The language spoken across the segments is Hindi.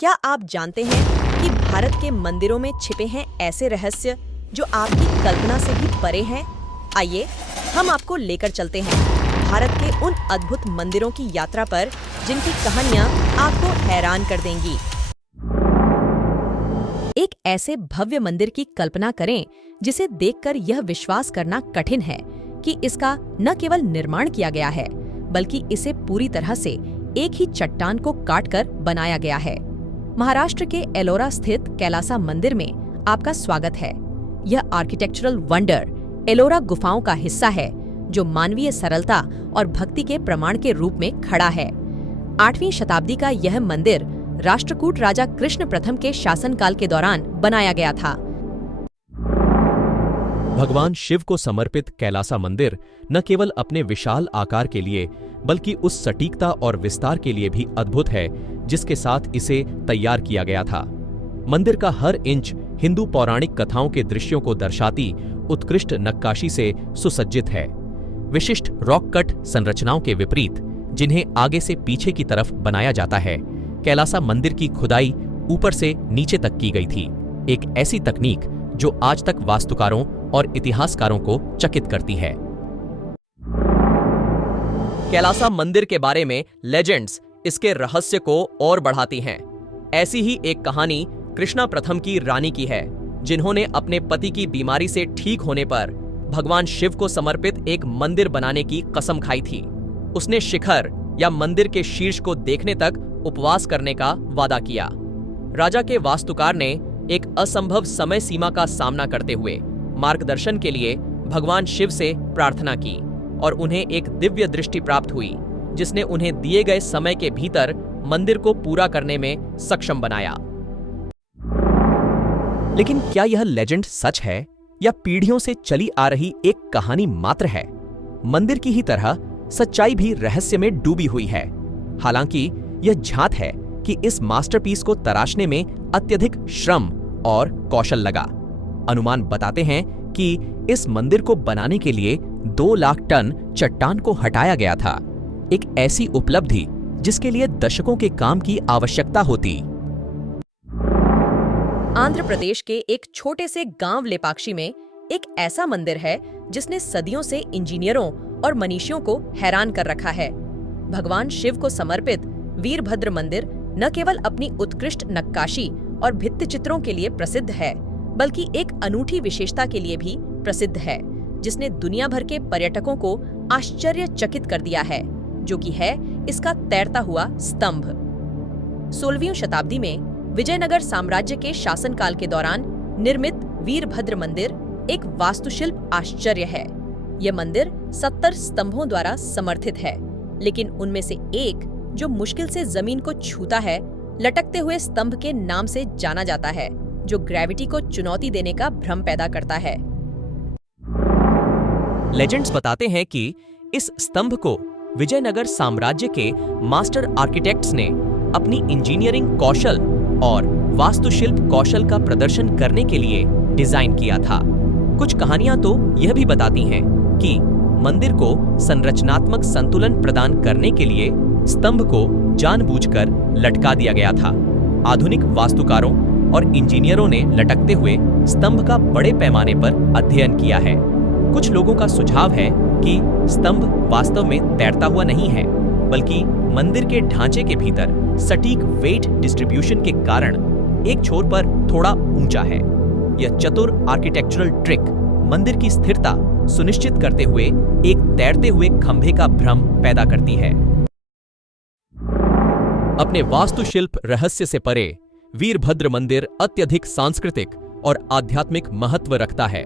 क्या आप जानते हैं कि भारत के मंदिरों में छिपे हैं ऐसे रहस्य जो आपकी कल्पना से भी परे हैं? आइए हम आपको लेकर चलते हैं भारत के उन अद्भुत मंदिरों की यात्रा पर जिनकी कहानियां आपको हैरान कर देंगी। एक ऐसे भव्य मंदिर की कल्पना करें जिसे देखकर यह विश्वास करना कठिन है कि इसका न केवल निर्माण किया गया है बल्कि इसे पूरी तरह से एक ही चट्टान को काटकर बनाया गया है। महाराष्ट्र के एलोरा स्थित कैलासा मंदिर में आपका स्वागत है। यह आर्किटेक्चरल वंडर एलोरा गुफाओं का हिस्सा है जो मानवीय सरलता और भक्ति के प्रमाण के रूप में खड़ा है। 8वीं शताब्दी का यह मंदिर राष्ट्रकूट राजा कृष्ण प्रथम के शासनकाल के दौरान बनाया गया था। भगवान शिव को समर्पित कैलासा मंदिर न केवल अपने विशाल आकार के लिए बल्कि उस सटीकता और विस्तार के लिए भी अद्भुत है जिसके साथ इसे तैयार किया गया था। मंदिर का हर इंच हिंदू पौराणिक कथाओं के दृश्यों को दर्शाती उत्कृष्ट नक्काशी से सुसज्जित है। विशिष्ट रॉक कट संरचनाओं के विपरीत जिन्हें आगे से पीछे की तरफ बनाया जाता है, कैलासा मंदिर की खुदाई ऊपर से नीचे तक की गई थी। एक ऐसी तकनीक जो आज तक वास्तुकारों और इतिहासकारों को चकित करती है। कैलासा मंदिर के बारे में लेजेंड्स इसके रहस्य को और बढ़ाती हैं। ऐसी ही एक कहानी कृष्णा प्रथम की रानी की है, जिन्होंने अपने पति की बीमारी से ठीक होने पर भगवान शिव को समर्पित एक मंदिर बनाने की कसम खाई थी। उसने शिखर या मंदिर के शीर्ष को देखने तक उपवास करने का वादा किया। राजा के वास्तुकार ने एक असंभव समय सीमा का सामना करते हुए मार्गदर्शन के लिए भगवान शिव से प्रार्थना की और उन्हें एक दिव्य दृष्टि प्राप्त हुई जिसने उन्हें दिए गए समय के भीतर मंदिर को पूरा करने में सक्षम बनाया। लेकिन क्या यह लेजेंड सच है या पीढ़ियों से चली आ रही एक कहानी मात्र है? मंदिर की ही तरह सच्चाई भी रहस्य में डूबी हुई है। हालांकि यह झांत है कि इस मास्टरपीस को तराशने में अत्यधिक श्रम और कौशल लगा। अनुमान बताते हैं कि इस मंदिर को बनाने के लिए 2 लाख टन चट्टान को हटाया गया था, एक ऐसी उपलब्धि जिसके लिए दशकों के काम की आवश्यकता होती। आंध्र प्रदेश के एक छोटे से गांव लेपाक्षी में एक ऐसा मंदिर है जिसने सदियों से इंजीनियरों और मनीषियों को हैरान कर रखा है। भगवान शिव को समर्पित वीरभद्र मंदिर न केवल अपनी उत्कृष्ट नक्काशी और भित्ति चित्रों के लिए प्रसिद्ध है बल्कि एक अनूठी विशेषता के लिए भी प्रसिद्ध है जिसने दुनिया भर के पर्यटकों को आश्चर्यचकित कर दिया है, जो कि है इसका तैरता हुआ स्तंभ। 16वीं शताब्दी में विजयनगर साम्राज्य के शासनकाल के दौरान निर्मित वीरभद्र मंदिर एक वास्तुशिल्प आश्चर्य है। यह मंदिर 70 स्तंभों द्वारा समर्थित है, लेकिन उनमें से एक जो मुश्किल से जमीन को छूता है, लटकते हुए स्तंभ के नाम से जाना जाता है, जो ग्रेविटी को चुनौती देने का भ्रम पैदा करता है। लेजेंड्स बताते हैं कि इस स्तंभ को विजयनगर साम्राज्य के मास्टर आर्किटेक्ट्स ने अपनी इंजीनियरिंग कौशल और वास्तुशिल्प कौशल का प्रदर्शन करने के लिए डिजाइन किया था। कुछ कहानियां तो यह भी बताती हैं कि मंदिर को संरचनात्मक संतुलन प्रदान करने के लिए स्तंभ को जानबूझकर लटका दिया गया था। आधुनिक वास्तुकारों और इंजीनियरों ने लटकते हुए स्तंभ का बड़े पैमाने पर अध्ययन किया है। कुछ लोगों का सुझाव है कि स्तंभ वास्तव में तैरता हुआ नहीं है, बल्कि मंदिर के ढांचे के भीतर सटीक वेट डिस्ट्रीब्यूशन के कारण एक छोर पर थोड़ा ऊंचा है। यह चतुर आर्किटेक्चरल ट्रिक मंदिर की स्थिरता सुनिश्चित करते हुए एक तैरते हुए खंभे का भ्रम पैदा करती है। अपने वास्तुशिल्प रहस्य से परे वीरभद्र मंदिर अत्यधिक सांस्कृतिक और आध्यात्मिक महत्व रखता है।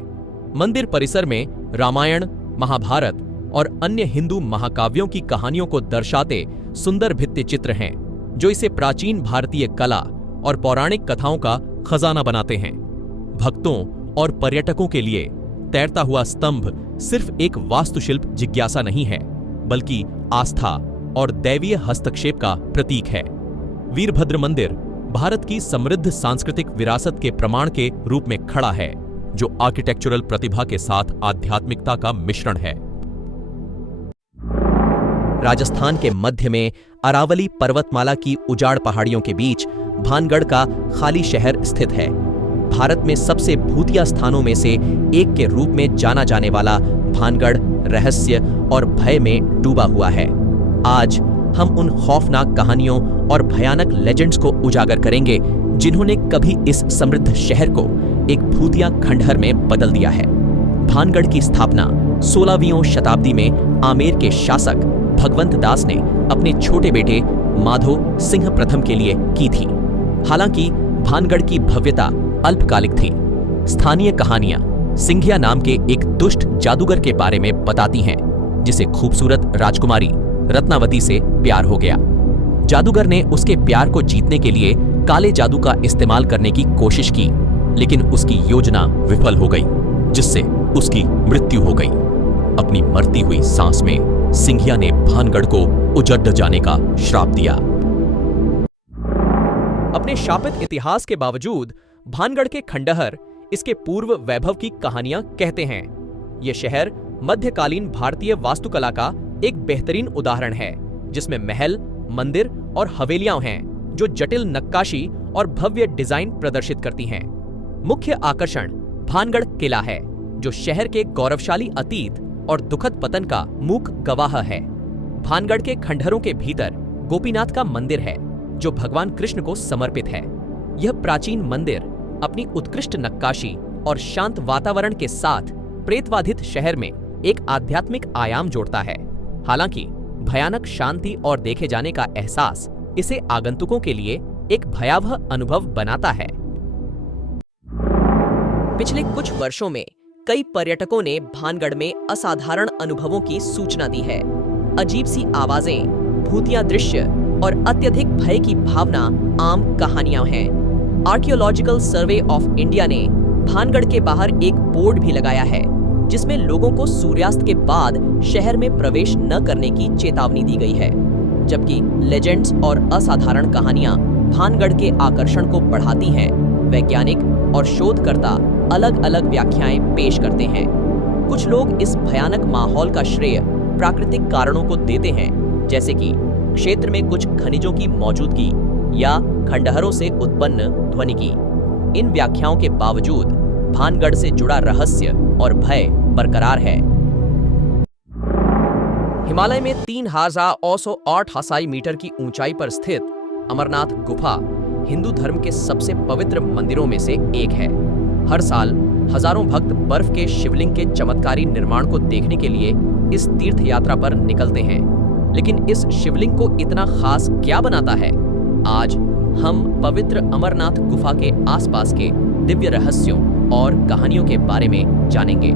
मंदिर परिसर में रामायण, महाभारत और अन्य हिंदू महाकाव्यों की कहानियों को दर्शाते सुंदर भित्ति चित्र हैं, जो इसे प्राचीन भारतीय कला और पौराणिक कथाओं का खजाना बनाते हैं। भक्तों और पर्यटकों के लिए तैरता हुआ स्तंभ सिर्फ एक वास्तुशिल्प जिज्ञासा नहीं है, बल्कि आस्था और दैवीय हस्तक्षेप का प्रतीक है। वीरभद्र मंदिर भारत की समृद्ध सांस्कृतिक विरासत के प्रमाण के रूप में खड़ा है, जो आर्किटेक्चरल प्रतिभा के साथ आध्यात्मिकता का मिश्रण है। राजस्थान के मध्य में अरावली पर्वतमाला की उजाड़ पहाड़ियों के बीच भानगढ़ का खाली शहर स्थित है। भारत में सबसे भूतिया स्थानों में से एक के रूप में जाना जाने वाला भानगढ़ रहस्य और भय में डूबा हुआ है। आज हम उन खौफनाक कहानियों और भयानक लेजेंड्स को उजागर करेंगे जिन्होंने कभी इस समृद्ध शहर को एक भूतिया खंडहर में बदल दिया है। भानगढ़ की स्थापना 16वीं शताब्दी में आमेर के शासक भगवंत दास ने अपने छोटे बेटे माधो सिंह प्रथम के लिए की थी। हालांकि भानगढ़ की भव्यता अल्पकालिक थी। स्थानीय कहानियां सिंघिया नाम के एक दुष्ट जादूगर के बारे में बताती हैं, जिसे खूबसूरत राजकुमारी रत्नावती से प्यार हो गया। जादूगर ने उसके प्यार को जीतने के लिए काले जादू का इस्तेमाल करने की कोशिश की, लेकिन उसकी योजना विफल हो गई, जिससे उसकी मृत्यु हो गई। अपनी मरती हुई सांस में सिंघिया ने भानगढ़ को उजड़ जाने का श्राप दिया। अपने शापित इतिहास के बावजूद भानगढ़ के खंडहर इसके पूर्व वैभव की कहानियां कहते हैं। यह शहर मध्यकालीन भारतीय वास्तुकला का एक बेहतरीन उदाहरण है, जिसमें महल, मंदिर और हवेलियां हैं जो जटिल नक्काशी और भव्य डिजाइन प्रदर्शित करती हैं। मुख्य आकर्षण भानगढ़ किला है, जो शहर के गौरवशाली अतीत और दुखद पतन का मूक गवाह है। भानगढ़ के खंडहरों के भीतर गोपीनाथ का मंदिर है, जो भगवान कृष्ण को समर्पित है। यह प्राचीन मंदिर अपनी उत्कृष्ट नक्काशी और शांत वातावरण के साथ प्रेतवाधित शहर में एक आध्यात्मिक आयाम जोड़ता है। हालांकि भयानक शांति और देखे जाने का एहसास इसे आगंतुकों के लिए एक भयावह अनुभव बनाता है। पिछले कुछ वर्षों में कई पर्यटकों ने भानगढ़ में असाधारण अनुभवों की सूचना दी है। अजीब सी आवाजें, भूतिया दृश्य और अत्यधिक भय की भावना आम कहानियां हैं। आर्कियोलॉजिकल सर्वे ऑफ इंडिया ने भानगढ़ के बाहर एक बोर्ड भी लगाया है, जिसमें लोगों को सूर्यास्त के बाद शहर में प्रवेश न करने की चेतावनी दी गई है। जबकि लेजेंड्स और असाधारण कहानियां भानगढ़ के आकर्षण को बढ़ाती हैं, वैज्ञानिक और शोधकर्ता अलग अलग व्याख्याएं पेश करते हैं। कुछ लोग इस भयानक माहौल का श्रेय प्राकृतिक कारणों को देते हैं, जैसे कि क्षेत्र में कुछ खनिजों की मौजूदगी या खंडहरों से उत्पन्न ध्वनिकी। इन व्याख्याओं के बावजूद भानगढ़ से जुड़ा रहस्य और भय बरकरार है। हिमालय में 3,908 मीटर की ऊंचाई पर स्थित अमरनाथ गुफा हिंदू धर्म के सबसे पवित्र मंदिरों में से एक है। हर साल हजारों भक्त बर्फ के शिवलिंग के चमत्कारी निर्माण को देखने के लिए इस तीर्थ यात्रा पर निकलते हैं। लेकिन इस शिवलिंग को इतना खास क्या बनाता है? आज हम पवित्र अमरनाथ गुफा के आसपास के दिव्य रहस्यों और कहानियों के बारे में जानेंगे।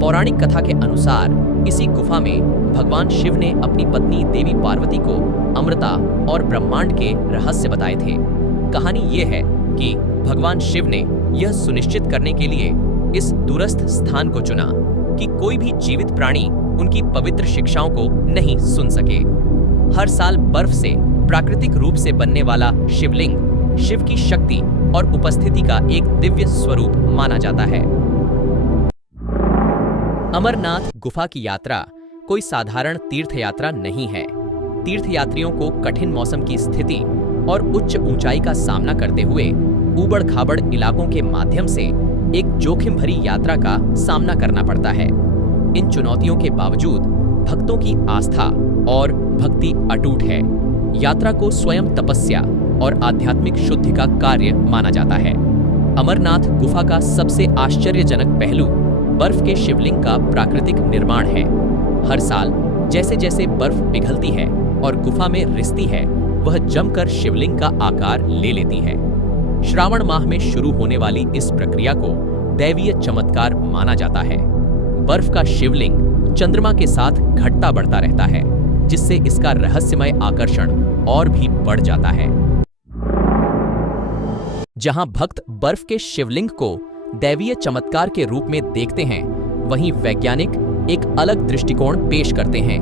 पौराणिक कथा के अनुसार इसी गुफा में भगवान शिव ने अपनी पत्नी देवी पार्वती को अमृता और ब्रह्मांड के रहस्य बताए थे। कहानी ये है कि भगवान शिव ने यह सुनिश्चित करने के लिए इस दूरस्थ स्थान को चुना कि कोई भी जीवित प्राणी उनकी पवित्र शिक्षाओं को नहीं सुन सके। हर साल बर्फ से प्राकृतिक रूप से बनने वाला शिवलिंग शिव की शक्ति और उपस्थिति का एक दिव्य स्वरूप माना जाता है। अमरनाथ गुफा की यात्रा कोई साधारण तीर्थ यात्रा नहीं है। तीर्थयात्रियों को कठिन मौसम की स्थिति और उच्च ऊंचाई का सामना करते हुए ऊबड़-खाबड़ इलाकों के माध्यम से एक जोखिम भरी यात्रा का सामना करना पड़ता है। इन चुनौतियों के बावजूद भक्तों की आस्था और भक्ति अटूट है। यात्रा को स्वयं तपस्या और आध्यात्मिक शुद्धि का कार्य माना जाता है। अमरनाथ गुफा का सबसे आश्चर्यजनक पहलू बर्फ के शिवलिंग का प्राकृतिक निर्माण है। हर साल जैसे जैसे बर्फ पिघलती है और गुफा में रिसती है, वह जमकर शिवलिंग का आकार ले लेती है। श्रावण माह में शुरू होने वाली इस प्रक्रिया को दैवीय चमत्कार माना जाता है। बर्फ का शिवलिंग चंद्रमा के साथ घटता बढ़ता रहता है, जिससे इसका रहस्यमय आकर्षण और भी बढ़ जाता है। जहां भक्त बर्फ के शिवलिंग को दैवीय चमत्कार के रूप में देखते हैं, वहीं वैज्ञानिक एक अलग दृष्टिकोण पेश करते हैं।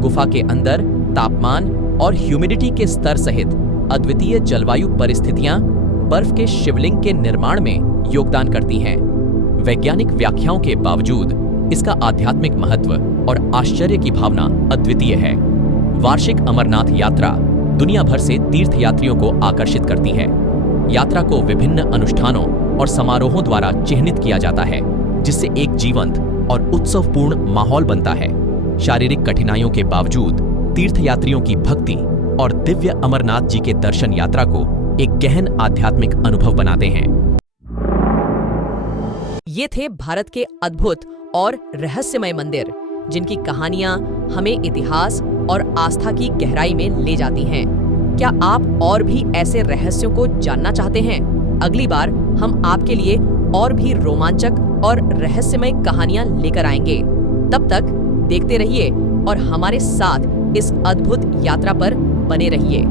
गुफा के अंदर तापमान और ह्यूमिडिटी के स्तर सहित अद्वितीय जलवायु परिस्थितियां बर्फ के शिवलिंग के निर्माण में योगदान करती हैं। वैज्ञानिक व्याख्याओं के बावजूद इसका आध्यात्मिक महत्व और आश्चर्य की भावना अद्वितीय है। वार्षिक अमरनाथ यात्रा दुनिया भर से तीर्थयात्रियों को आकर्षित करती है। यात्रा को विभिन्न अनुष्ठानों और समारोहों द्वारा चिह्नित किया जाता है, जिससे एक जीवंत और उत्सवपूर्ण माहौल बनता है। शारीरिक कठिनाइयों के बावजूद तीर्थयात्रियों की भक्ति और दिव्य अमरनाथ जी के दर्शन यात्रा को एक गहन आध्यात्मिक अनुभव बनाते हैं। ये थे भारत के अद्भुत और रहस्यमय मंदिर, जिनकी कहानियां हमें इतिहास और आस्था की गहराई में ले जाती हैं। क्या आप और भी ऐसे रहस्यों को जानना चाहते हैं? अगली बार हम आपके लिए और भी रोमांचक और रहस्यमय कहानियां लेकर आएंगे। तब तक देखते रहिए और हमारे साथ इस अद्भुत यात्रा पर बने रहिए।